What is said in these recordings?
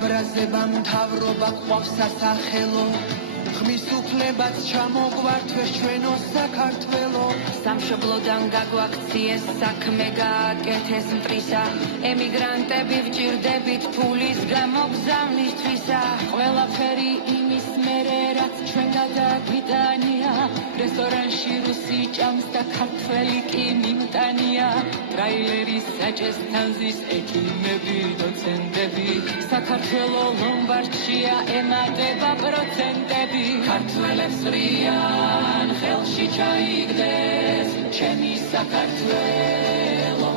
გაბრაზება მთავრობა ყავს სასახელო ხმის უფლებაც ჩამოგვართვეს ჩვენო საქართველო სამშობლოდან გაგვაქციეს საქმე გააკეთეს მტრისა ემიგრანტები ვჭირდებით ფულის გამოგზავნისთვისა ყველაფერი იმის მერე რაც ჩვენ გადაგვიტანია რესტორანში რუსი ჭამს და ქართველი კი მიმტანია ტრაილერის საჭესთან ზის ექიმები დოცენტები საქართველო ლომბარდშია ემატება პროცენტები ქართველებს რიან ხელში ჩაიგდეს ჩემი საქართველო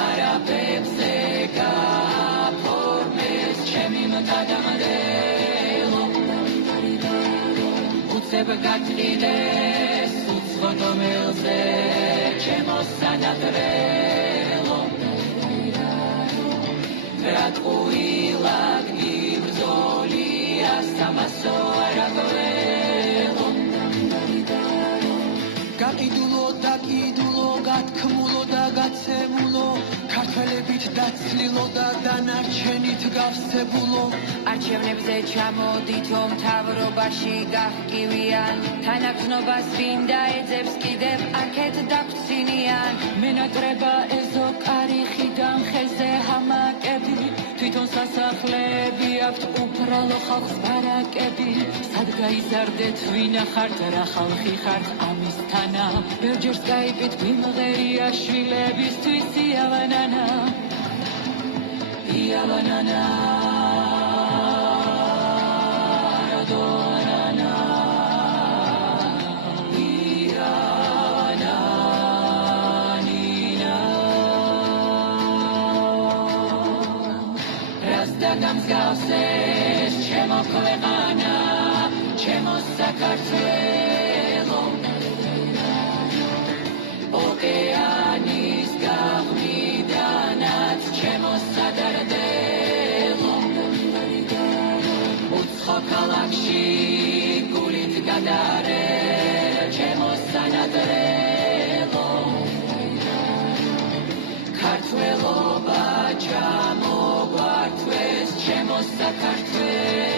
არაბებზე გაფორმეს ჩემი მტადამდელო უცებ გატყიდეს უცხოდომელზე ჩემო სანადრელო რატყუილად გიბრძოლია სამასო არაგველო გაყიდულო დაკიდულო გათქმულო და გაცემულო ქართველებით დაცლილო და დანარჩენით გავსებულო არჩევნებზე ჩამოდითო მთავრობაში გაჰკივიან თანაგზნობას ვინ დაეძებს კიდევ აქეთ დაგვცინიან მენატრება ეზო კარიხიდან ხელზე ჰამაკები თვითონ სასახლეები აქვთ უბრალო ხალხს ბარაკები სად გაიზარდეთ ვინახართ რა ხალხი ხართ ამისთანა ბევრჯერ სკაიპით გვიმღერია შვილებისთვის იავანანა იავანანა რადონანა იავანანინა რასდა გამსგავსეს ჩემო ქვეყანა ჩემო საქართველო ოკეანის გაღმიდანაც ჩემო სადარდელო უცხო ქალაქში გულით გადარე ჩემო სანადრელო ქართველობა ჩამოგვართვეს ჩემო საქართველო